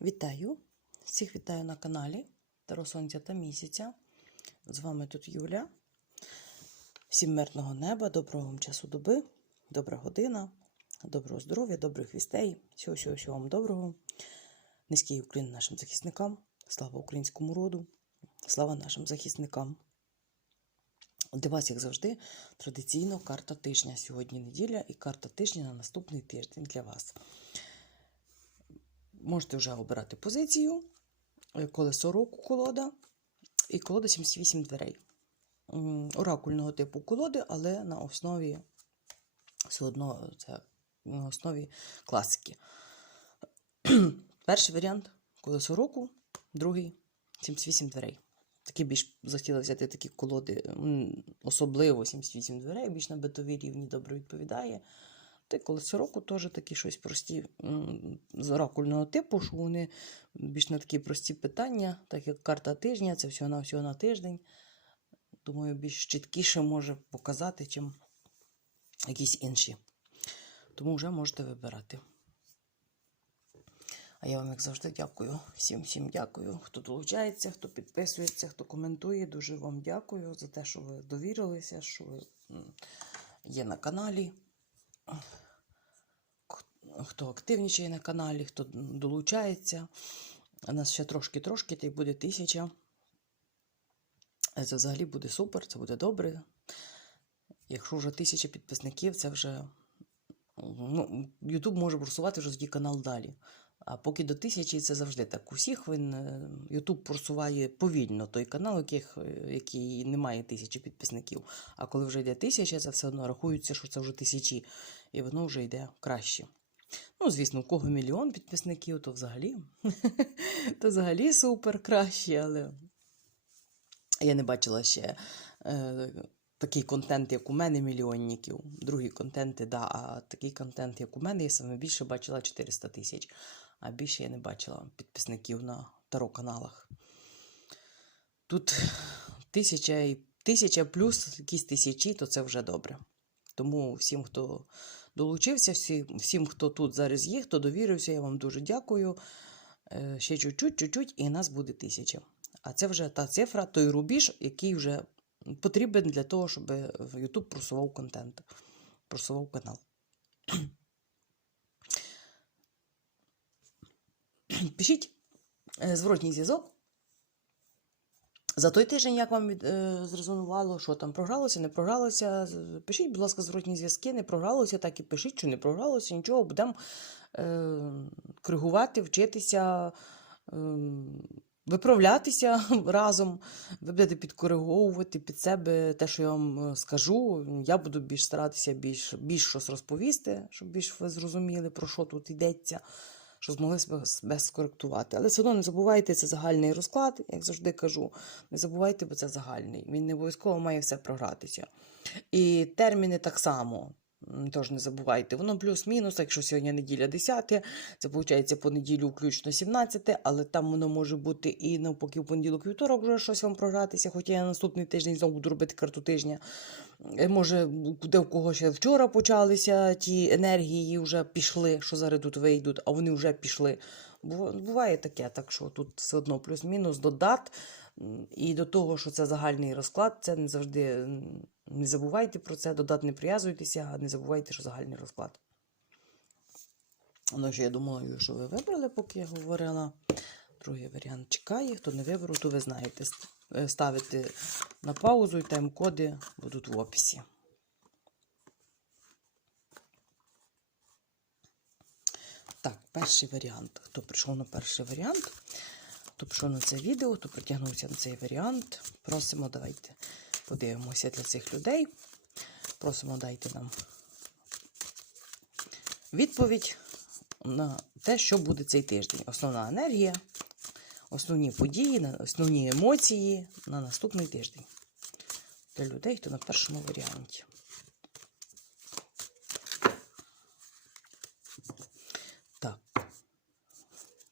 Вітаю! Всіх вітаю на каналі Таро Сонця та місяця. З вами тут Юля. Всім мирного неба, доброго вам часу доби, добра година, доброго здоров'я, добрих вістей. Всього, всього, всього вам доброго. Низький уклін нашим захисникам. Слава українському роду, слава нашим захисникам. Для вас, як завжди, традиційно карта тижня. Сьогодні неділя і карта тижня на наступний тиждень для вас. Можете вже обирати позицію, е, колесо року колода і колода 78 дверей. Оракульного типу колоди, але на основі все одно це на основі класики. Перший варіант колесо року, другий 78 дверей. Такі більш захотіла взяти такі колоди, особливо 78 дверей, більш на битовій рівні добре відповідає. Та й колесо року теж такі щось прості з оракульного типу, що вони більш на такі прості питання, так як карта тижня, це всього на всього на тиждень. Думаю, більш чіткіше може показати, чим якісь інші. Тому вже можете вибирати. А я вам, як завжди, дякую. Всім всім дякую, хто долучається, хто підписується, хто коментує. Дуже вам дякую за те, що ви довірилися, що ви є на каналі. Хто активнічає на каналі, хто долучається. У нас ще трошки-трошки, та буде тисяча. Це взагалі буде супер, це буде добре. Якщо вже тисяча підписників, це вже ну, YouTube може просувати вже тоді канал далі. А поки до тисячі це завжди так. Усіх він е, YouTube просуває повільно той канал, яких, е, який не має тисячі підписників. А коли вже йде тисяча, це все одно рахується, що це вже тисячі, і воно вже йде краще. Ну, звісно, у кого мільйон підписників, то взагалі, то взагалі супер краще, але я не бачила ще е, такий контент, як у мене, мільйонників. Другі контенти, да, а такий контент, як у мене, я саме більше бачила 400 тисяч, а більше я не бачила підписників на таро-каналах. Тут тисяча тисяча плюс якісь тисячі, то це вже добре. Тому всім, хто долучився, всім, всім, хто тут зараз є, хто довірився, я вам дуже дякую. Е, Ще чуть-чуть, чуть-чуть, і нас буде тисяча. А це вже та цифра, той рубіж, який вже потрібен для того, щоб YouTube просував контент, просував канал. Пишіть е, зворотній зв'язок. За той тиждень, як вам е, зрезонувало, що там програлося, не програлося. Пишіть, будь ласка, зворотні зв'язки, не програлося, так і пишіть, що не програлося, нічого, будемо е, коригувати, вчитися, е, виправлятися разом. Ви будете підкориговувати під себе те, що я вам е, скажу. Я буду більш старатися більш, більш щось розповісти, щоб більш ви зрозуміли, про що тут йдеться що змогли себе, скоректувати. Але все одно не забувайте, це загальний розклад, як завжди кажу. Не забувайте, бо це загальний. Він не обов'язково має все програтися. І терміни так само. Тож не забувайте, воно плюс-мінус, якщо сьогодні неділя 10, це виходить по неділю включно 17, але там воно може бути і навпаки в понеділок вівторок вже щось вам програтися, хоча я наступний тиждень знову буду робити карту тижня. Е, Може, де в кого ще вчора почалися ті енергії, вже пішли, що зараз тут вийдуть, а вони вже пішли. Бу- Буває таке, так що тут все одно плюс-мінус до дат. І до того, що це загальний розклад, це не завжди не забувайте про це, до дат не прив'язуйтеся, а не забувайте, що загальний розклад. Ну, що я думаю, що ви вибрали, поки я говорила. Другий варіант чекає. Хто не вибрав, то ви знаєте. Е, Ставити на паузу і тайм-коди будуть в описі. Так, перший варіант. Хто прийшов на перший варіант, хто прийшов на це відео, хто притягнувся на цей варіант, просимо, давайте подивимося для цих людей. Просимо, дайте нам відповідь на те, що буде цей тиждень. Основна енергія, основні події, основні емоції на наступний тиждень. Для людей, хто на першому варіанті. Так,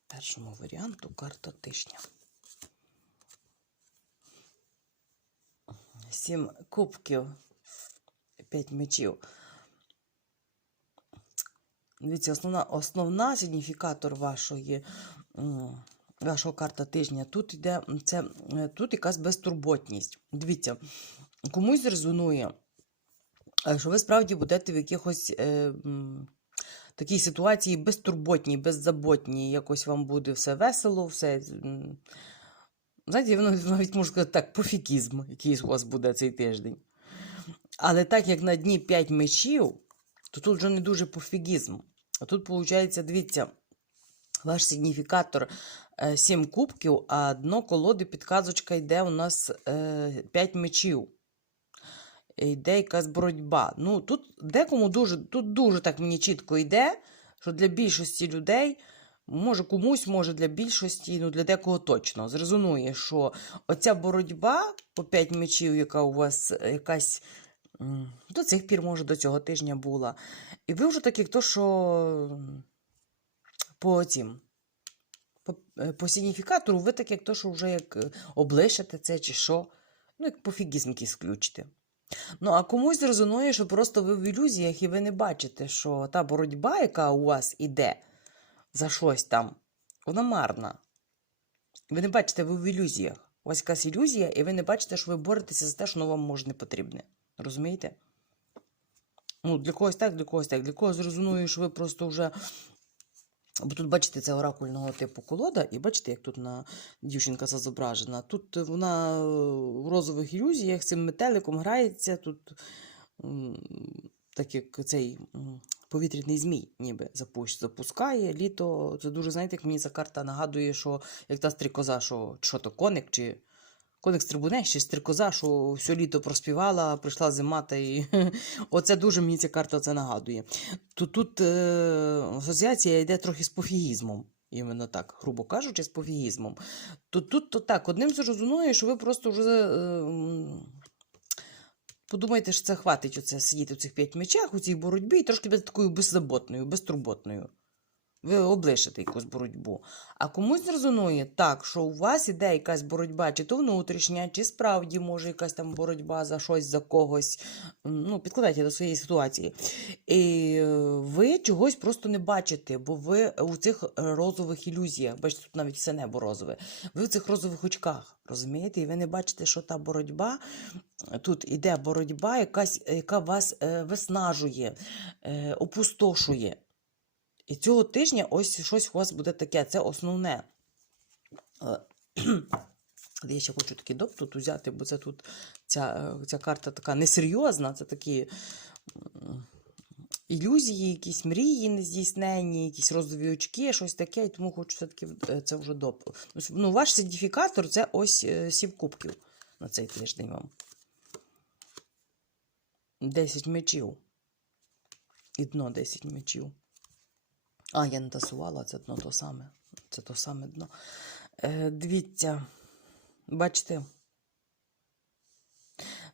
першому варіанту карта тижня. Сім кубків, п'ять мечів. Дивіться, основна, основна сигніфікатор вашої, вашого карта тижня. Тут йде це, тут якась безтурботність. Дивіться, комусь резонує, е, що ви справді будете в якихось е, такій ситуації безтурботній, беззаботній. Якось вам буде все весело, все. Знаєте, воно навіть можна сказати так, пофікізм, який у вас буде цей тиждень. Але так як на дні 5 мечів, то тут вже не дуже пофігізм. А тут, виходить, дивіться, ваш сигніфікатор 7 кубків, а дно колоди підказочка йде у нас 5 мечів. Йде якась боротьба. Ну, тут декому дуже, тут дуже так мені чітко йде, що для більшості людей, може комусь, може для більшості, ну для декого точно зрезонує, що оця боротьба по 5 мечів, яка у вас е, якась до цих пір, може, до цього тижня була. І ви вже так, як то, що по цим. По, е, по сигніфікатору ви так, як то, що вже як е, облишите це чи що. Ну, як пофігізм якийсь включите. Ну, а комусь резонує, що просто ви в ілюзіях і ви не бачите, що та боротьба, яка у вас іде за щось там, вона марна. Ви не бачите, ви в ілюзіях. У вас якась ілюзія, і ви не бачите, що ви боретеся за те, що воно вам може не потрібне. Розумієте? Ну, для когось так, для когось так. Для когось резонує, що ви просто вже. Бо тут, бачите, це оракульного типу колода, і бачите, як тут на дівчинка зображена. Тут вона е, в розових ілюзіях цим метеликом грається. Тут так як цей повітряний змій ніби запуш- запускає літо. Це дуже, знаєте, як мені ця карта нагадує, що як та стрікоза, що, що то коник, чи коник стрибунець, чи стрікоза, що все літо проспівала, прийшла зима, та і оце дуже мені ця карта це нагадує. Тут, тут е, асоціація йде трохи з пофігізмом. Іменно так, грубо кажучи, з пофігізмом. Тут, тут то так, одним зрозуміє, що ви просто вже е, подумайте, що це хватить оце сидіти в цих п'ять мечах, у цій боротьбі, і трошки бути такою беззаботною, безтурботною. Ви облишите якусь боротьбу. А комусь зрезонує так, що у вас іде якась боротьба, чи то внутрішня, чи справді може якась там боротьба за щось, за когось. Ну, підкладайте до своєї ситуації. І е, ви чогось просто не бачите, бо ви у цих розових ілюзіях, бачите, тут навіть все небо розове. Ви в цих розових очках, розумієте? І ви не бачите, що та боротьба, тут іде боротьба, якась, яка вас е, виснажує, е, опустошує. І цього тижня ось щось у вас буде таке. Це основне. Е, Я ще хочу такий доп тут взяти, бо це тут ця, е, ця карта така несерйозна, це такі ілюзії, якісь мрії нездійсненні, якісь розові очки, щось таке, і тому хочу все-таки е, це вже доп. Ну, ваш сертифікатор це ось сім кубків на цей тиждень вам. 10 мечів. І дно 10 мечів. А, я не тасувала, це дно то саме. Це то саме дно. Е, дивіться, бачите.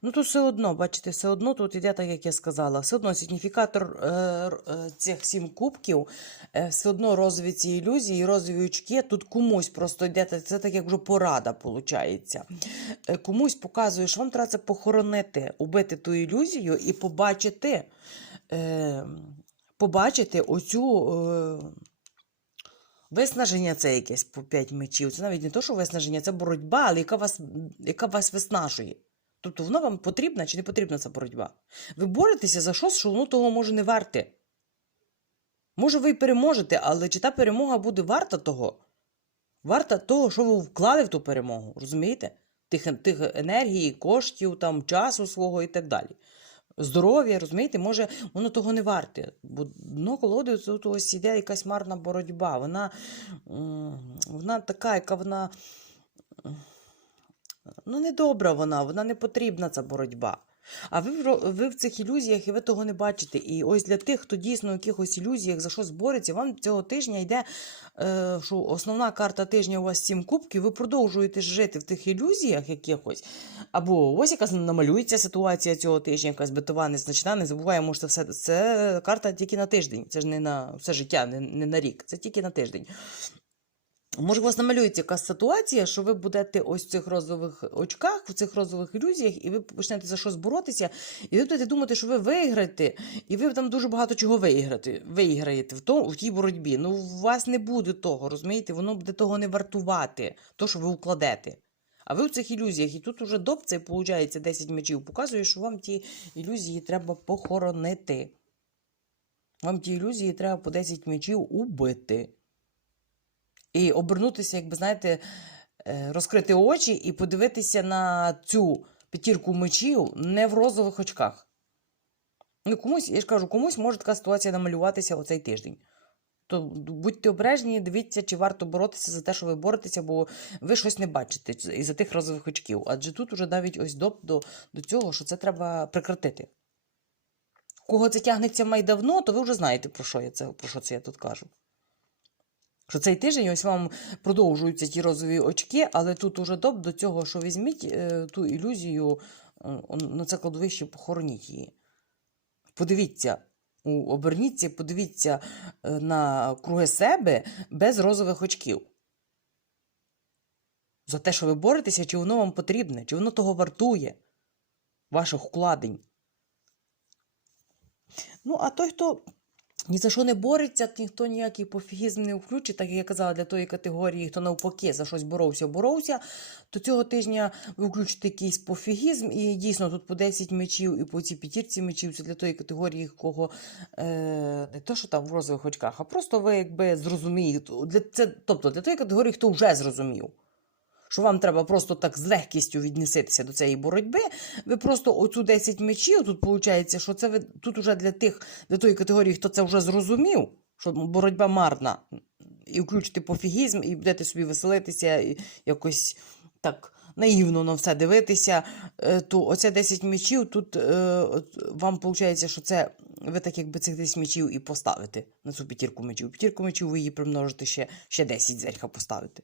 Ну, тут все одно, бачите, все одно тут іде так, як я сказала. Все одно сигніфікатор е, е, цих сім кубків, е, все одно розові ці ілюзії, розові очки. Тут комусь просто йде, це так як вже порада, виходить. Е, комусь показує, що вам треба це похоронити, убити ту ілюзію і побачити, е, побачити оцю. Е, Виснаження це якесь по 5 мечів. Це навіть не то, що виснаження, це боротьба, але яка вас, яка вас виснажує. Тобто воно вам потрібна чи не потрібна ця боротьба? Ви боретеся за щось, що воно того може не варте. Може, ви й переможете, але чи та перемога буде варта того? Варта того, що ви вклали в ту перемогу, розумієте? Тих, тих енергії, коштів, там, часу свого і так далі. Здоров'я, розумієте, може, воно того не варте. Бо дно колоди тут ось іде якась марна боротьба. Вона, вона така, яка вона. Ну, недобра вона, вона не потрібна ця боротьба. А ви, ви в цих ілюзіях і ви того не бачите. І ось для тих, хто дійсно в якихось ілюзіях за щось бореться, вам цього тижня йде, е, що основна карта тижня у вас сім кубків, ви продовжуєте жити в тих ілюзіях якихось. Або ось якась намалюється ситуація цього тижня, якась битова, незначна. Не забуваємо, що це все це карта тільки на тиждень. Це ж не на все життя, не, не на рік. Це тільки на тиждень. Може, у вас намалюється якась ситуація, що ви будете ось в цих розових очках, в цих розових ілюзіях, і ви почнете за щось боротися, і ви будете думати, що ви виграєте, і ви там дуже багато чого виграти, виграєте в, тому, в тій боротьбі. Ну, у вас не буде того, розумієте? Воно буде того не вартувати, то, що ви укладете. А ви в цих ілюзіях, і тут уже це виходить 10 мечів, показує, що вам ті ілюзії треба похоронити. Вам ті ілюзії треба по 10 мечів убити. І обернутися, якби знаєте, е, розкрити очі і подивитися на цю п'ятірку мечів не в розових очках. Ну, комусь, я ж кажу, комусь може така ситуація намалюватися оцей тиждень. То будьте обережні, дивіться, чи варто боротися за те, що ви боретеся, бо ви щось не бачите із-за тих розових очків. Адже тут уже навіть ось доп до, до цього, що це треба прекратити. Кого це тягнеться май давно, то ви вже знаєте, про що я це, про що це я тут кажу. Що цей тиждень ось вам продовжуються ті розові очки, але тут уже доп до цього, що візьміть е, ту ілюзію е, на це кладовище, похороніть її. Подивіться, у, оберніться, подивіться е, на круги себе без розових очків. За те, що ви боретеся, чи воно вам потрібне, чи воно того вартує, ваших вкладень. Ну, а той, хто ні за що не бореться, ніхто ніякий пофігізм не включить, так як я казала, для тої категорії, хто навпаки за щось боровся, боровся, то цього тижня ви включите якийсь пофігізм, і дійсно тут по 10 мечів і по цій п'ятірці мечів це для тої категорії, кого е, не то, що там в розових очках, а просто ви якби зрозумієте. Для, це, тобто для тої категорії, хто вже зрозумів. Що вам треба просто так з легкістю віднеситися до цієї боротьби. Ви просто оцю 10 мечів, тут виходить, що це ви тут уже для тих, для тої категорії, хто це вже зрозумів, що боротьба марна, і включите пофігізм, і будете собі веселитися, і якось так наївно на все дивитися, е, то оце 10 мечів, тут е, вам виходить, що це ви так якби цих 10 мечів і поставите на цю п'ятірку мечів. П'ятірку мечів ви її примножите ще, ще 10 зверха поставити.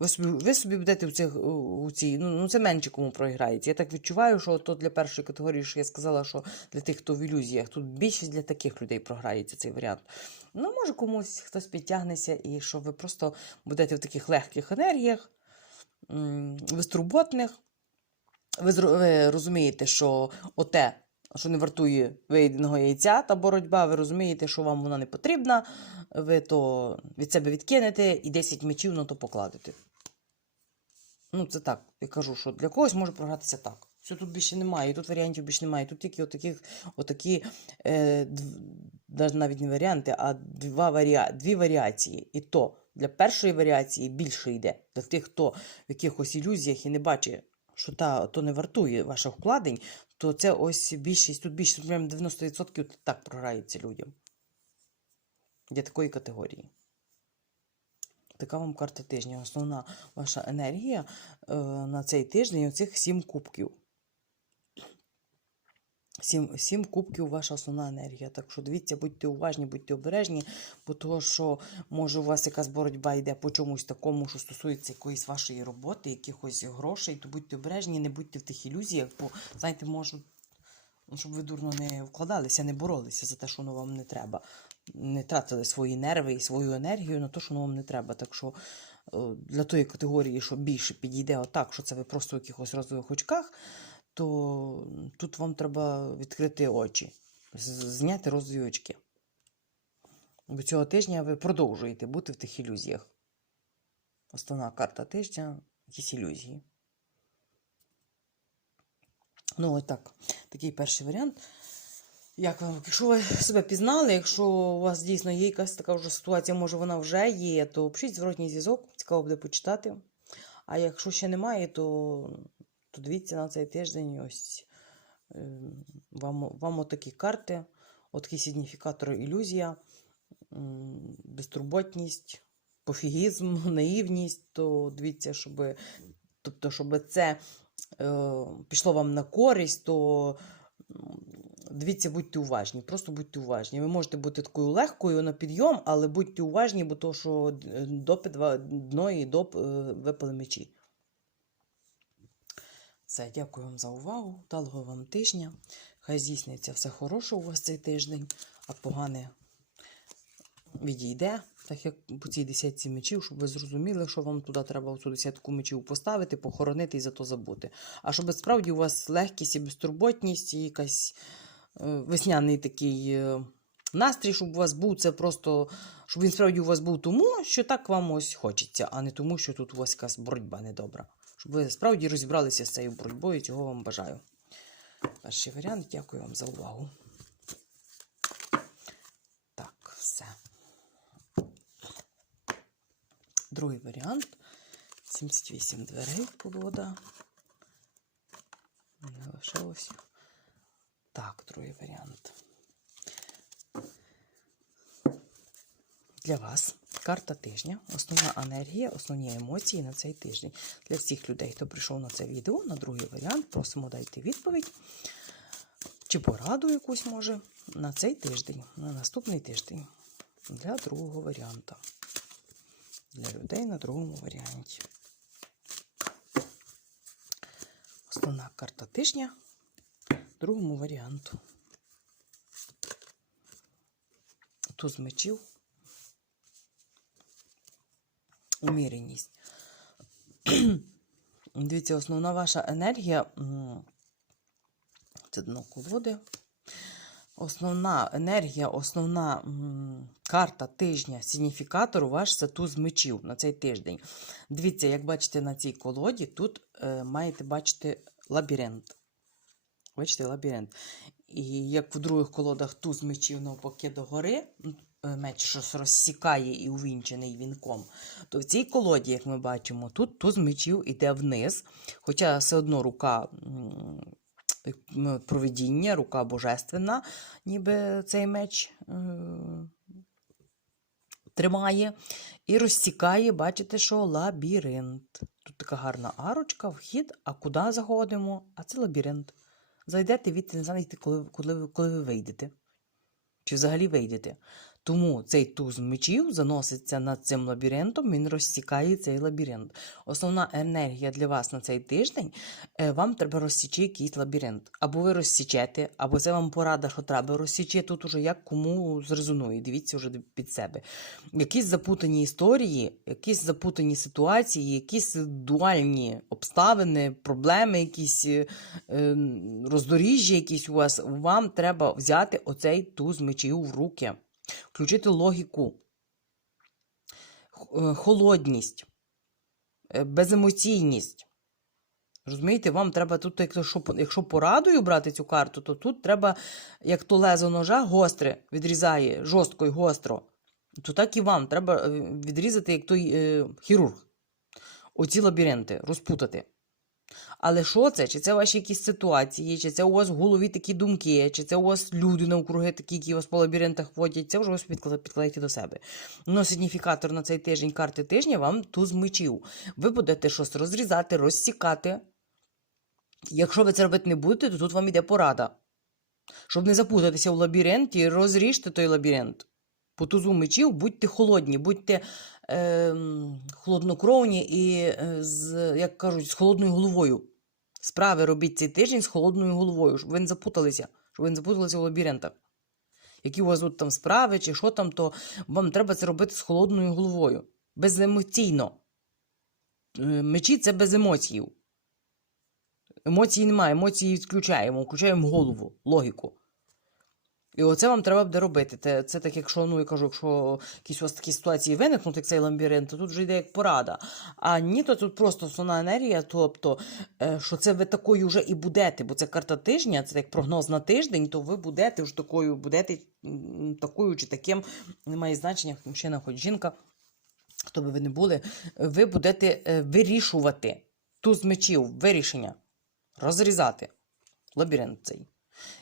Ви собі, ви собі будете в цих, у, цій, ну, ну це менше кому програється. Я так відчуваю, що то для першої категорії, що я сказала, що для тих, хто в ілюзіях, тут більшість для таких людей програється цей варіант. Ну, може, комусь хтось підтягнеться, і що ви просто будете в таких легких енергіях, безтурботних. Ви, ви розумієте, що оте, що не вартує виєденого яйця та боротьба, ви розумієте, що вам вона не потрібна, ви то від себе відкинете і 10 мечів на то покладете. Ну, це так. Я кажу, що для когось може програтися так. Все тут більше немає, і тут варіантів більше немає. Тут тільки отаких, отакі, е, дв- навіть не варіанти, а два варіа, дві варіації. І то для першої варіації більше йде. Для тих, хто в якихось ілюзіях і не бачить, що та, то не вартує ваших вкладень, то це ось більшість, тут більше, тут прям 90% так програється людям. Для такої категорії. Така вам карта тижня. Основна ваша енергія е, на цей тиждень оцих сім кубків. Сім, сім кубків ваша основна енергія. Так що дивіться, будьте уважні, будьте обережні, бо того, що може у вас якась боротьба йде по чомусь такому, що стосується якоїсь вашої роботи, якихось грошей, то будьте обережні, не будьте в тих ілюзіях, бо, знаєте, можуть, ну, щоб ви дурно не вкладалися, не боролися за те, що воно вам не треба. Не тратили свої нерви і свою енергію на те, що воно вам не треба. Так що е, для тої категорії, що більше підійде отак, що це ви просто в якихось розових очках, то тут вам треба відкрити очі, зняти розові очки. Бо цього тижня ви продовжуєте бути в тих ілюзіях. Основна карта тижня якісь ілюзії. Ну, ось так. Такий перший варіант. Як якщо ви себе пізнали, якщо у вас дійсно є якась така вже ситуація, може вона вже є, то пишіть зворотній зв'язок, цікаво буде почитати. А якщо ще немає, то, то дивіться на цей тиждень. Ось е, вам, вам отакі карти, отакий сигніфікатор ілюзія, безтурботність, пофігізм, наївність, то дивіться, щоб, тобто, щоб це е, пішло вам на користь, то дивіться, будьте уважні, просто будьте уважні. Ви можете бути такою легкою на підйом, але будьте уважні, бо то, що е, допи дно і доп е, випали мечі. Все, дякую вам за увагу. Вдалого вам тижня. Хай здійсниться все хороше у вас цей тиждень, а погане відійде. так як по цій десятці мечів, щоб ви зрозуміли, що вам туди треба цю десятку мечів поставити, похоронити і за то забути. А щоб справді у вас легкість і безтурботність, і якась весняний такий е, настрій, щоб у вас був, це просто, щоб він справді у вас був тому, що так вам ось хочеться, а не тому, що тут у вас якась боротьба недобра. Щоб ви справді розібралися з цією боротьбою, цього вам бажаю. Перший варіант, дякую вам за увагу. Так, все. Другий варіант. 78 дверей колода. Не лишилося. Так, другий варіант. Для вас карта тижня, основна енергія, основні емоції на цей тиждень. Для всіх людей, хто прийшов на це відео, на другий варіант, просимо дайте відповідь. Чи пораду якусь може на цей тиждень, на наступний тиждень. Для другого варіанта. Для людей на другому варіанті. Основна карта тижня другому варіанту. Туз мечів. Уміреність. Дивіться, основна ваша енергія. Це дно колоди. Основна енергія, основна карта тижня, сигніфікатор ваш це туз мечів на цей тиждень. Дивіться, як бачите на цій колоді, тут е, маєте бачити лабіринт. Бачите, лабіринт. І як в других колодах туз мечів навпаки догори, м, е, меч щось розсікає і увінчений вінком, то в цій колоді, як ми бачимо, тут туз мечів іде вниз, хоча все одно рука. м, Провидіння, рука божественна, ніби цей меч е, тримає, і розсікає, бачите, що лабіринт. Тут така гарна арочка, вхід, а куди заходимо? А це лабіринт. Зайдете, відти не знаєте, коли, коли, коли ви вийдете. Чи взагалі вийдете. Тому цей туз мечів заноситься над цим лабіринтом, він розсікає цей лабіринт. Основна енергія для вас на цей тиждень е, вам треба розсічити якийсь лабіринт. Або ви розсічете, або це вам порада, що треба розсічити. Тут уже як кому зрезонує. Дивіться вже під себе. Якісь запутані історії, якісь запутані ситуації, якісь дуальні обставини, проблеми, якісь е, е, роздоріжжя, якісь у вас. Вам треба взяти оцей туз мечів в руки, включити логіку, е, холодність, е, беземоційність. Розумієте, вам треба тут, якщо, порадою брати цю карту, то тут треба, як то лезо ножа, гостре відрізає жорстко і гостро, то так і вам треба е, відрізати, як той е, хірург. Оці лабіринти, розпутати. Але що це? Чи це ваші якісь ситуації, чи це у вас в голові такі думки, чи це у вас люди навкруги такі, які вас по лабіринтах водять, це вже собі підкладайте до себе. Ну, сигніфікатор на цей тиждень карти тижня вам туз мечів. Ви будете щось розрізати, розсікати. Якщо ви це робити не будете, то тут вам іде порада. Щоб не запутатися в лабіринті, розріжте той лабіринт. По тузу мечів будьте холодні, будьте ем, холоднокровні і, е, з, як кажуть, з холодною головою. Справи робіть цей тиждень з холодною головою, щоб ви не запуталися, щоб ви не запуталися в лабіринтах. Які у вас тут там справи, чи що там, то вам треба це робити з холодною головою. Беземоційно. Е, Мечі це без емоцій. Емоцій немає, емоції відключаємо, включаємо голову, логіку. І оце вам треба буде робити. Це, це так, якщо, ну, я кажу, якщо якісь у вас такі ситуації виникнуть, як цей лабіринт, то тут вже йде як порада. А ні, то тут просто основна енергія, тобто, е, що це ви такою вже і будете, бо це карта тижня, це як прогноз на тиждень, то ви будете вже такою, будете такою чи таким, немає значення, мужчина, хоч жінка, хто би ви не були, ви будете е, вирішувати туз мечів, вирішення, розрізати лабіринт цей.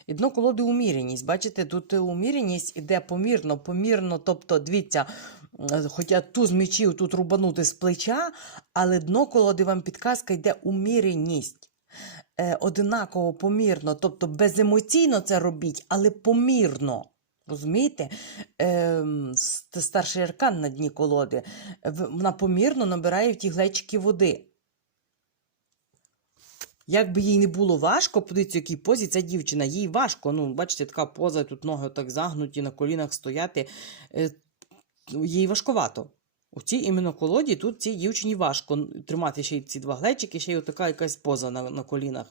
І дно колоди уміреність. Бачите, тут е, уміреність іде помірно, помірно. Тобто, дивіться, е, хоча туз мечів тут рубанути з плеча, але дно колоди вам підказка йде уміреність. Е, одинаково помірно, тобто беземоційно це робіть, але помірно. Розумієте? Ем, старший аркан на дні колоди. Вона помірно набирає в ті глечики води. Як би їй не було важко, подивіться, в якій позі ця дівчина, їй важко. Ну, бачите, така поза, тут ноги так загнуті, на колінах стояти. Е, їй важковато. У цій іменно колоді тут цій дівчині важко тримати ще й ці два глечики, ще й така якась поза на, на колінах.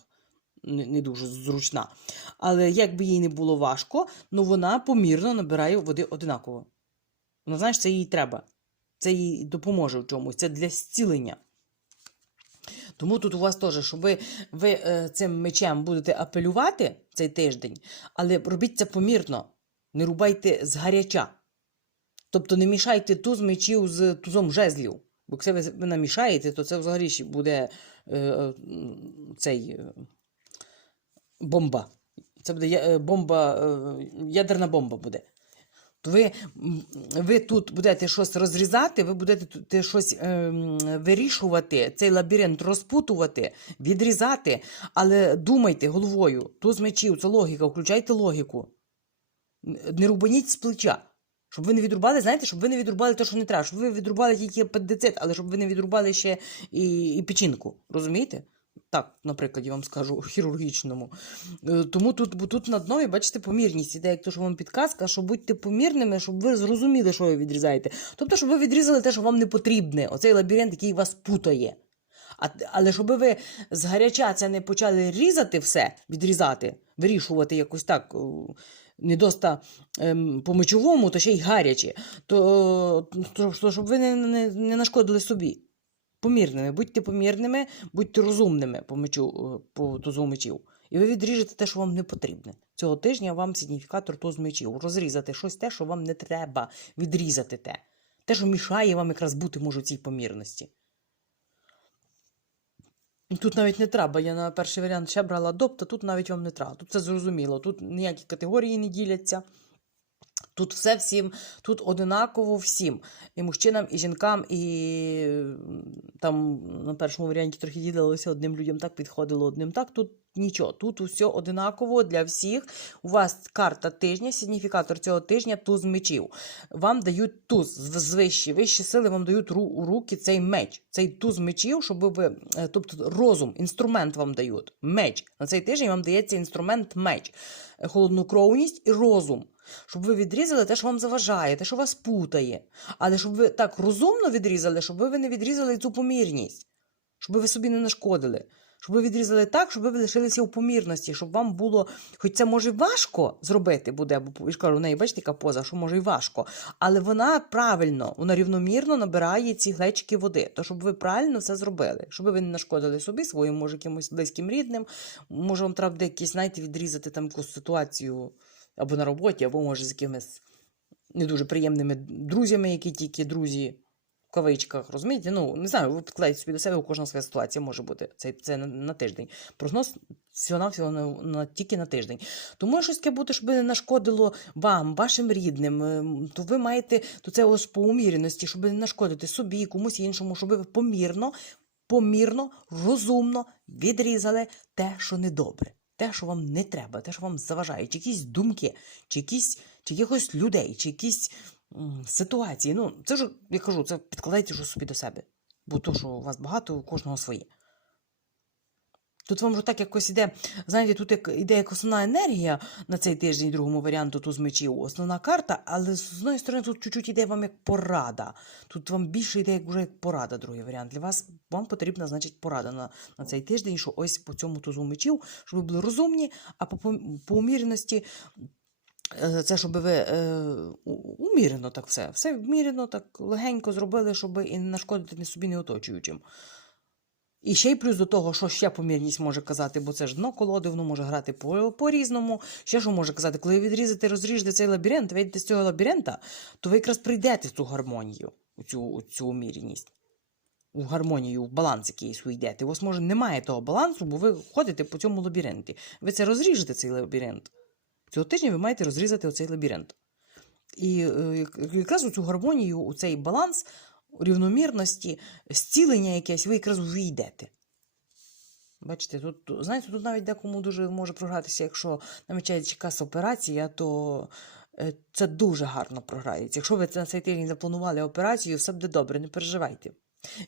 Не, дуже зручна. Але як би їй не було важко, ну вона помірно набирає води одинаково. Вона знаєш, це їй треба. Це їй допоможе в чомусь. Це для зцілення. Тому тут у вас теж, щоб ви, ви е, цим мечем будете апелювати цей тиждень, але робіть це помірно. Не рубайте з гаряча. Тобто не мішайте туз мечів з тузом жезлів. Бо якщо ви, намішаєте, то це взагалі буде е, е, цей е, бомба. Це буде е, бомба, е, ядерна бомба буде. То ви, ви тут будете щось розрізати, ви будете тут щось ем, вирішувати, цей лабіринт розпутувати, відрізати, але думайте головою, туз мечів, це логіка, включайте логіку. Не рубаніть з плеча. Щоб ви не відрубали, знаєте, щоб ви не відрубали те, що не треба, щоб ви відрубали тільки апендицит, але щоб ви не відрубали ще і, і печінку. Розумієте? Так, наприклад, я вам скажу хірургічному. Е, Тому тут, тут на днові, бачите, помірність іде, як то, що вам підказка, що будьте помірними, щоб ви зрозуміли, що ви відрізаєте. Тобто, щоб ви відрізали те, що вам не потрібне, оцей лабіринт, який вас путає. А, але щоб ви згаряча це не почали різати все, відрізати, вирішувати якось так, о, не доста ем, по мечовому, то ще й гаряче, то, то, то щоб ви не, не, не нашкодили собі. Помірними, будьте помірними, будьте розумними по мечу, е, по тузу мечів. І ви відріжете те, що вам не потрібне. Цього тижня вам сигніфікатор туз мечів. Розрізати щось те, що вам не треба, відрізати те. Те, що мішає вам якраз бути може у цій помірності. Тут навіть не треба. Я на перший варіант ще брала доп, та тут навіть вам не треба. Тут це зрозуміло. Тут ніякі категорії не діляться. Тут все всім, тут одинаково всім. І мужчинам, і жінкам, і там на першому варіанті трохи ділилося одним людям так підходило, одним так. Тут нічого. Тут усе одинаково для всіх. У вас карта тижня, сигніфікатор цього тижня туз мечів. Вам дають туз з вищі, вищі сили вам дають у руки цей меч, цей туз мечів, щоб ви, е, тобто розум, інструмент вам дають. Меч. На цей тиждень вам дається інструмент меч, холоднокровність і розум. Щоб ви відрізали те, що вам заважає, те, що вас путає. Але щоб ви так розумно відрізали, щоб ви не відрізали цю помірність, щоб ви собі не нашкодили. Щоб ви відрізали так, щоб ви лишилися у помірності, щоб вам було, хоч це може важко зробити буде, бо ж кажу, у неї бачите, яка поза, що може і важко. Але вона правильно, вона рівномірно набирає ці глечики води. То щоб ви правильно все зробили, щоб ви не нашкодили собі, своїм, може, якимось близьким рідним, може, вам треба якісь, знаєте, відрізати там якусь ситуацію або на роботі, або може з якимись не дуже приємними друзями, які тільки друзі кавичках, розумієте? Ну, не знаю, ви підкладаєте собі до себе, у кожного своя ситуація може бути. Це, це на, на тиждень. Прогноз всього-навсього на, на, тільки на тиждень. Тому щось таке бути, щоб не нашкодило вам, вашим рідним, ем, то ви маєте до це ось по уміряності, щоб не нашкодити собі, комусь іншому, щоб ви помірно, помірно, розумно відрізали те, що недобре. Те, що вам не треба, те, що вам заважає, чи якісь думки, чи якісь, чи якихось людей, чи якісь ситуації. Ну, це ж, я кажу, це підкладайте вже собі до себе. Бо то, що у вас багато, у кожного своє. Тут вам вже так якось іде, знаєте, тут як, іде як основна енергія на цей тиждень, другому варіанту тут з мечів, основна карта, але з одної сторони тут чуть-чуть іде вам як порада. Тут вам більше йде як вже як порада, другий варіант. Для вас вам потрібна, значить, порада на, на цей тиждень, що ось по цьому тузу мечів, щоб ви були розумні, а по, по, умірності Це щоб ви е, умірено так все. Все вмірено, так легенько зробили, щоб і не нашкодити собі, не оточуючим. І ще й плюс до того, що ще помірність може казати, бо це ж дно колоди, воно може грати по- по-різному. Ще що може казати, коли ви відрізите, розріжете цей лабіринт, вийдете з цього лабіринта, то ви якраз прийдете в цю гармонію, у цю, у цю умірність. У гармонію, в баланс якийсь ви. У вас, може, немає того балансу, бо ви ходите по цьому лабіринті. Ви це розріжете, цей лабіринт. Цього тижня ви маєте розрізати оцей лабіринт. І е, якраз у цю гармонію, у цей баланс рівномірності, зцілення якесь, ви якраз увійдете. Бачите, тут, знаєте, тут навіть декому дуже може програтися, якщо намічається якась операція, то е, це дуже гарно програється. Якщо ви на цей тиждень запланували операцію, все буде добре, не переживайте.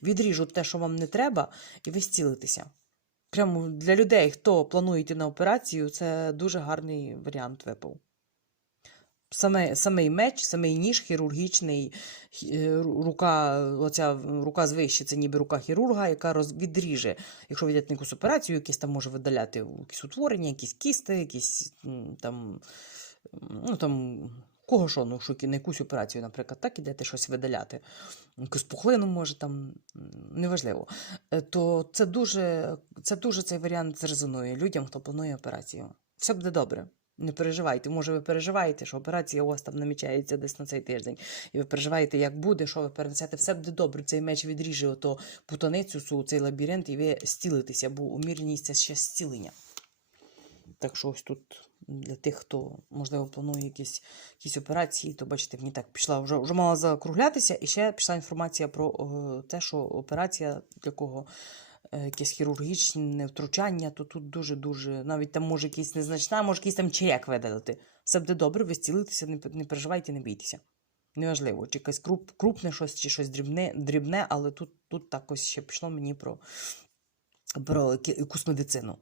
Відріжуть те, що вам не треба, і ви зцілитеся. Прямо для людей, хто планує йти на операцію, це дуже гарний варіант випав. Саме, самий меч, самий ніж хірургічний, хі- е, рука, оця рука звище, це ніби рука хірурга, яка роз, відріже, якщо ви йдете на якусь операцію, якісь там може видаляти якісь утворення, якісь кісти, якісь там, ну там, кого що, ну, що на якусь операцію, наприклад, так ідете щось видаляти, якусь пухлину може там, неважливо. Е, То це дуже, це дуже цей варіант зрезонує людям, хто планує операцію. Все буде добре. Не переживайте. Може, ви переживаєте, що операція у вас там намічається десь на цей тиждень, і ви переживаєте, як буде, що ви перенесете. Все буде добре. Цей меч відріже ото путаницю, цю, цей лабіринт, і ви зцілитеся, бо умірність це ще зцілення. Так що ось тут для тих, хто, можливо, планує якісь, якісь операції, то бачите, мені так пішла, вже, вже мала закруглятися, і ще пішла інформація про е, те, що операція для кого е, якесь хірургічне втручання, то тут дуже-дуже, навіть там може якийсь незначна, може якийсь там чек видалити. Все буде добре, ви зцілитеся, не, не переживайте, не бійтеся. Неважливо, чи якесь круп, крупне щось, чи щось дрібне, дрібне, але тут, тут так ось ще пішло мені про, про якусь медицину.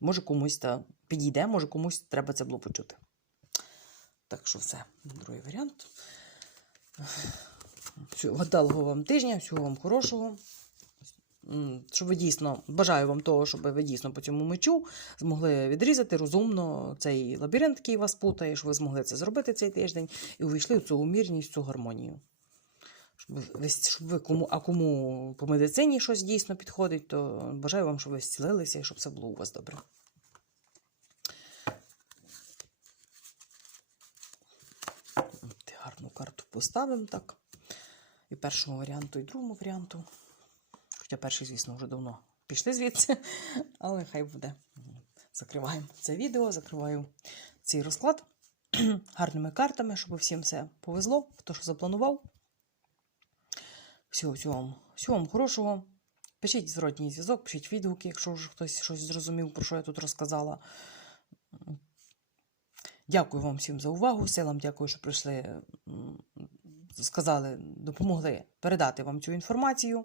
Може комусь та підійде, може комусь треба це було почути. Так що все, другий варіант. Вдалого вам тижня, всього вам хорошого. Щоб ви дійсно бажаю вам того, щоб ви дійсно по цьому мечу змогли відрізати розумно цей лабіринт, який вас путає, щоб ви змогли це зробити цей тиждень і увійшли в цю умірність, в цю гармонію. Щоб ви, кому, а кому по медицині щось дійсно підходить, то бажаю вам, щоб ви зцілилися і щоб все було у вас добре. Гарну карту поставимо так. І першому варіанту, і другому варіанту. Хоча перший, звісно, вже давно пішли звідси, але хай буде. Закриваємо це відео, закриваю цей розклад гарними картами, щоб всім все повезло, хто що запланував. Всього, всього, вам, всього вам хорошого. Пишіть зворотній зв'язок, пишіть відгуки, якщо вже хтось щось зрозумів, про що я тут розказала. Дякую вам всім за увагу. Силам дякую, що прийшли, сказали, допомогли передати вам цю інформацію.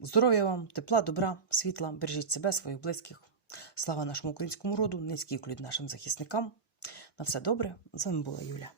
Здоров'я вам, тепла, добра, світла, бережіть себе, своїх близьких. Слава нашому українському роду, низький уклін нашим захисникам. На все добре. З вами була Юля.